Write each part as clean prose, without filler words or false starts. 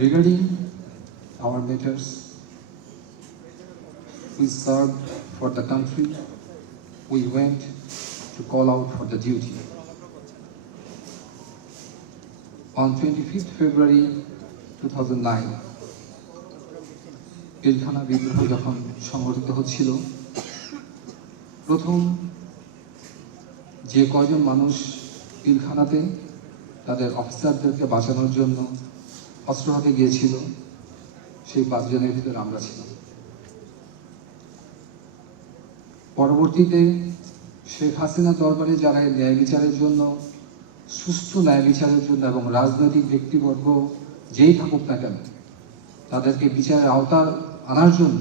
Regarding our matters, we served for the country. We went to call out for the duty. On 25th February 2009, Pilkhana বিদ্রোহ যখন সংগঠিত হচ্ছিল, প্রথম যে কয়জন মানুষ পিলখানাতে তাদের অফিসারদেরকে বাঁচানোর জন্য অস্ত্র হাতে গিয়েছিল, সেই 5 জনের ভিতরে আমরা ছিলাম। পরবর্তীতে শেখ হাসিনা দরবারে যারা ন্যায় বিচারের জন্য, সুষ্ঠু ন্যায় বিচারের জন্য এবং রাজনৈতিক ব্যক্তিবর্গ যেই থাকুক না কেন তাদেরকে বিচারের আওতা আনার জন্য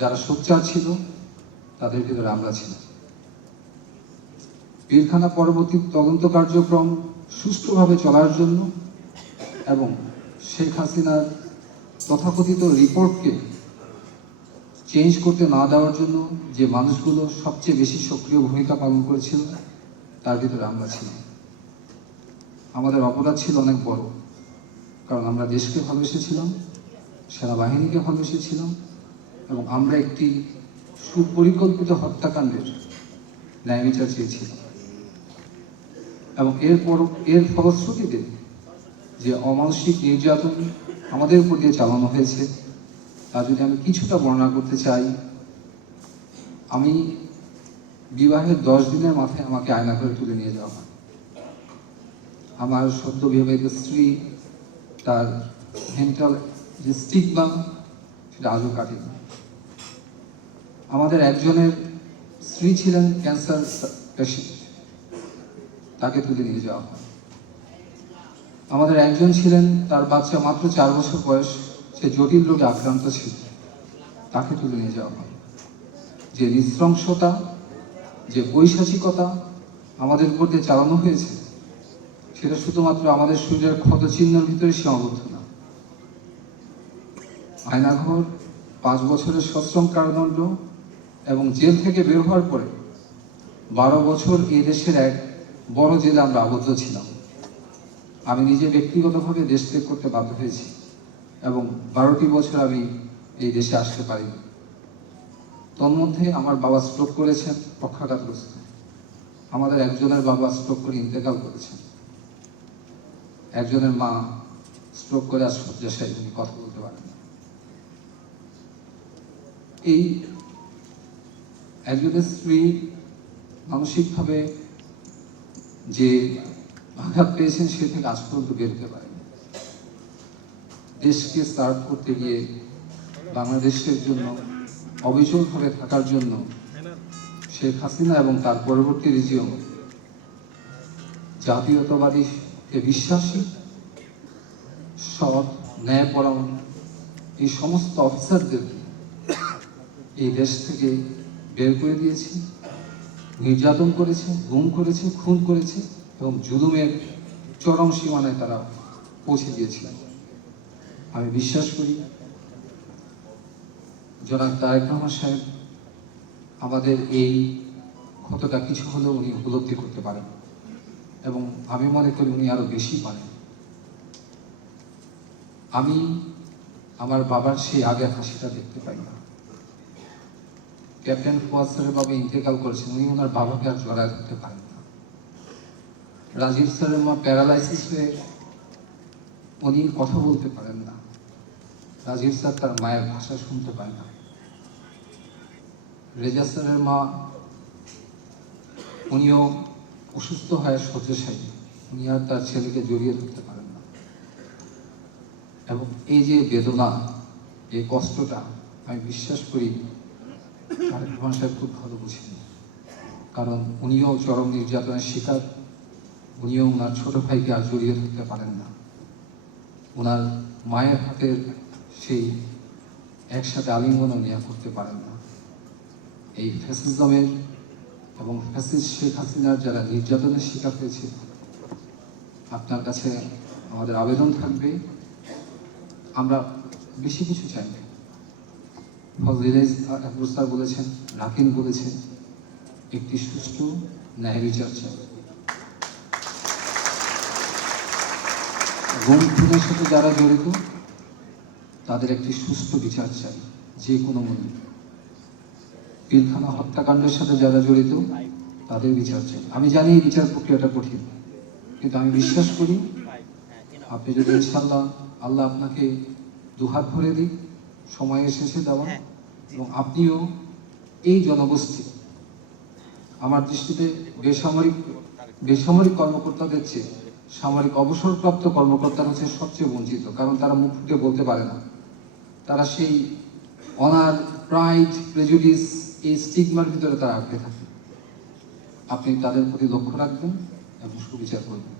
যারা সোচ্চার ছিল, তাদের ভিতরে আমরা ছিলাম। পিলখানা পরবর্তী তদন্ত কার্যক্রম সুষ্ঠুভাবে চলার জন্য এবং শেখ হাসিনার তথাকথিত রিপোর্টকে চেঞ্জ করতে না দেওয়ার জন্য যে মানুষগুলো সবচেয়ে বেশি সক্রিয় ভূমিকা পালন করেছিল, তার ভিতরে আমরা ছিলাম। আমাদের অপরাধ ছিল অনেক বড়, কারণ আমরা দেশকে ভালোবেসেছিলাম, সেনাবাহিনীকে ভালোবেসেছিলাম এবং আমরা একটি সুপরিকল্পিত হত্যাকাণ্ডের ন্যায় বিচার চেয়েছিলাম। এবং এর ফলশ্রুতিতে যে অমানসিক নির্যাতন আমাদের উপর দিয়ে চালানো হয়েছে, তা যদি আমি কিছুটা বর্ণনা করতে চাই, আমি বিবাহের 10 দিনের মাথায় আমাকে আয়না করে তুলে নিয়ে যাওয়া হয়। আমার সদ্য বিবাহিত স্ত্রী, তার মেন্টাল যে স্টিগমা, সেটা আজও কাটেনি। আমাদের একজনের স্ত্রী ছিলেন ক্যান্সার পেশেন্ট, তাকে তুলে নিয়ে যাওয়া হয়। আমাদের একজন ছিলেন, তার বাচ্চা মাত্র 4 বছর বয়স, সে জটিল রোগে আক্রান্ত ছিল, তাকে তুলে নিয়ে যাওয়া হয়। যে নৃশংসতা, যে বৈশাচিকতা আমাদের উপর দিয়ে চালানো হয়েছে, সেটা শুধুমাত্র আমাদের শরীরের ক্ষতচিহ্নের ভিতরে সীমাবদ্ধ না। আয়নাঘর, 5 বছরের সশ্রম কারাদণ্ড এবং জেল থেকে বের হওয়ার পরে 12 বছর এই দেশের এক বড় জেলে আমরা আবদ্ধ ছিলাম। আমি নিজে ব্যক্তিগতভাবে দেশ ত্যাগ করতে বাধ্য হয়েছি এবং 12টি বছর আমি এই দেশে আসতে পারিনি। তন্মধ্যে আমার বাবা স্ট্রোক করেছেন, পক্ষাঘাতগ্রস্ত। আমাদের একজনের বাবা স্ট্রোক করে ইন্তেকাল করেছেন। একজনের মা স্ট্রোক করে আজ শয্যাশায়ী, উনি কথা বলতে পারেন না। এই একজনের স্ত্রী মানসিকভাবে যে আঘাত পেয়েছেন, সে থেকে আজ পর্যন্ত বেরোতে পারেনি। দেশকে সার্ভ করতে গিয়ে, বাংলাদেশের জন্য অবিচলভাবে থাকার জন্য শেখ হাসিনা এবং তার পরবর্তী রিজিয়ন জাতীয়তাবাদীকে বিশ্বাসী, সৎ, ন্যায়পরায়ণ এই সমস্ত অফিসারদের এই দেশ থেকে বের করে দিয়েছে, নির্যাতন করেছে, গুম করেছে, খুন করেছে এবং জুলুমের চরম সীমানায় তারা পৌঁছে দিয়েছিলেন। আমি বিশ্বাস করি জনাব তারেক রহমান সাহেব আমাদের এই ক্ষতটা কিছু হলেও উনি উপলব্ধি করতে পারেন এবং আমি মনে করি উনি আরো বেশি পারেন। আমি আমার বাবার সেই আগের হাসিটা দেখতে পাই না। ক্যাপ্টেন ফুয়াদ স্যারের বাবা ইন্তেকাল করেছেন, উনি ওনার বাবাকে আর জড়ায় ধরতে পারেন না। রাজীব স্যারের মা প্যারালাইসিস হয়ে উনি কথা বলতে পারেন না। রাজীব স্যার তার মায়ের ভাষা শুনতে পায় না। রেজা স্যারের মা, উনিও অসুস্থ হয়ে শয্যাশায়ী, উনি আর তার ছেলেকে জড়িয়ে ধরতে পারেন না। এবং এই যে বেদনা, এই কষ্টটা আমি বিশ্বাস করি তারেক রহমান সাহেব খুব ভালো বুঝেন, কারণ উনিও চরম নির্যাতনের শিকার। উনিও ওনার ছোট ভাইকে আর জড়িয়ে ধরতে পারেন না। ওনার মায়ের হাতের সেই একসাথে আলিঙ্গনও নেওয়া করতে পারেন না। এই ফ্যাসিজমের এবং ফ্যাসিস্ট শেখ হাসিনার যারা নির্যাতনের শিকার হয়েছে, আপনার কাছে আমাদের আবেদন থাকবে, আমরা বেশি কিছু চাই না। ফজলিল স্যার বলেছেন, রাকিন বলেছেন, একটি সুষ্ঠু ন্যায় বিচার চাই। গুম খুনের সাথে যারা জড়িত তাদের একটি সুষ্ঠু বিচার চাই যে কোনো মূল্যে। পিলখানা হত্যাকাণ্ডের সাথে যারা জড়িত তাদের বিচার চাই। আমি জানি এই বিচার প্রক্রিয়াটা কঠিন, কিন্তু আমি বিশ্বাস করি আপনি যদি ইনশাল্লাহ আল্লাহ আপনাকে দুহাত ভরে দিক সময় এসেছে দেওয়া, এবং আপনিও এই জনগোষ্ঠী, আমার দৃষ্টিতে বেসামরিক কর্মকর্তাদের চেয়ে সামরিক অবসরপ্রাপ্ত কর্মকর্তারা হচ্ছে সবচেয়ে বঞ্চিত, কারণ তারা মুখ ফুটে বলতে পারে না। তারা সেই অনার, প্রাইড, প্রেজুডিস, এই স্টিগমার ভিতরে তারা আটকে থাকে। আপনি তাদের প্রতি লক্ষ্য রাখবেন এবং সুবিচার করবেন।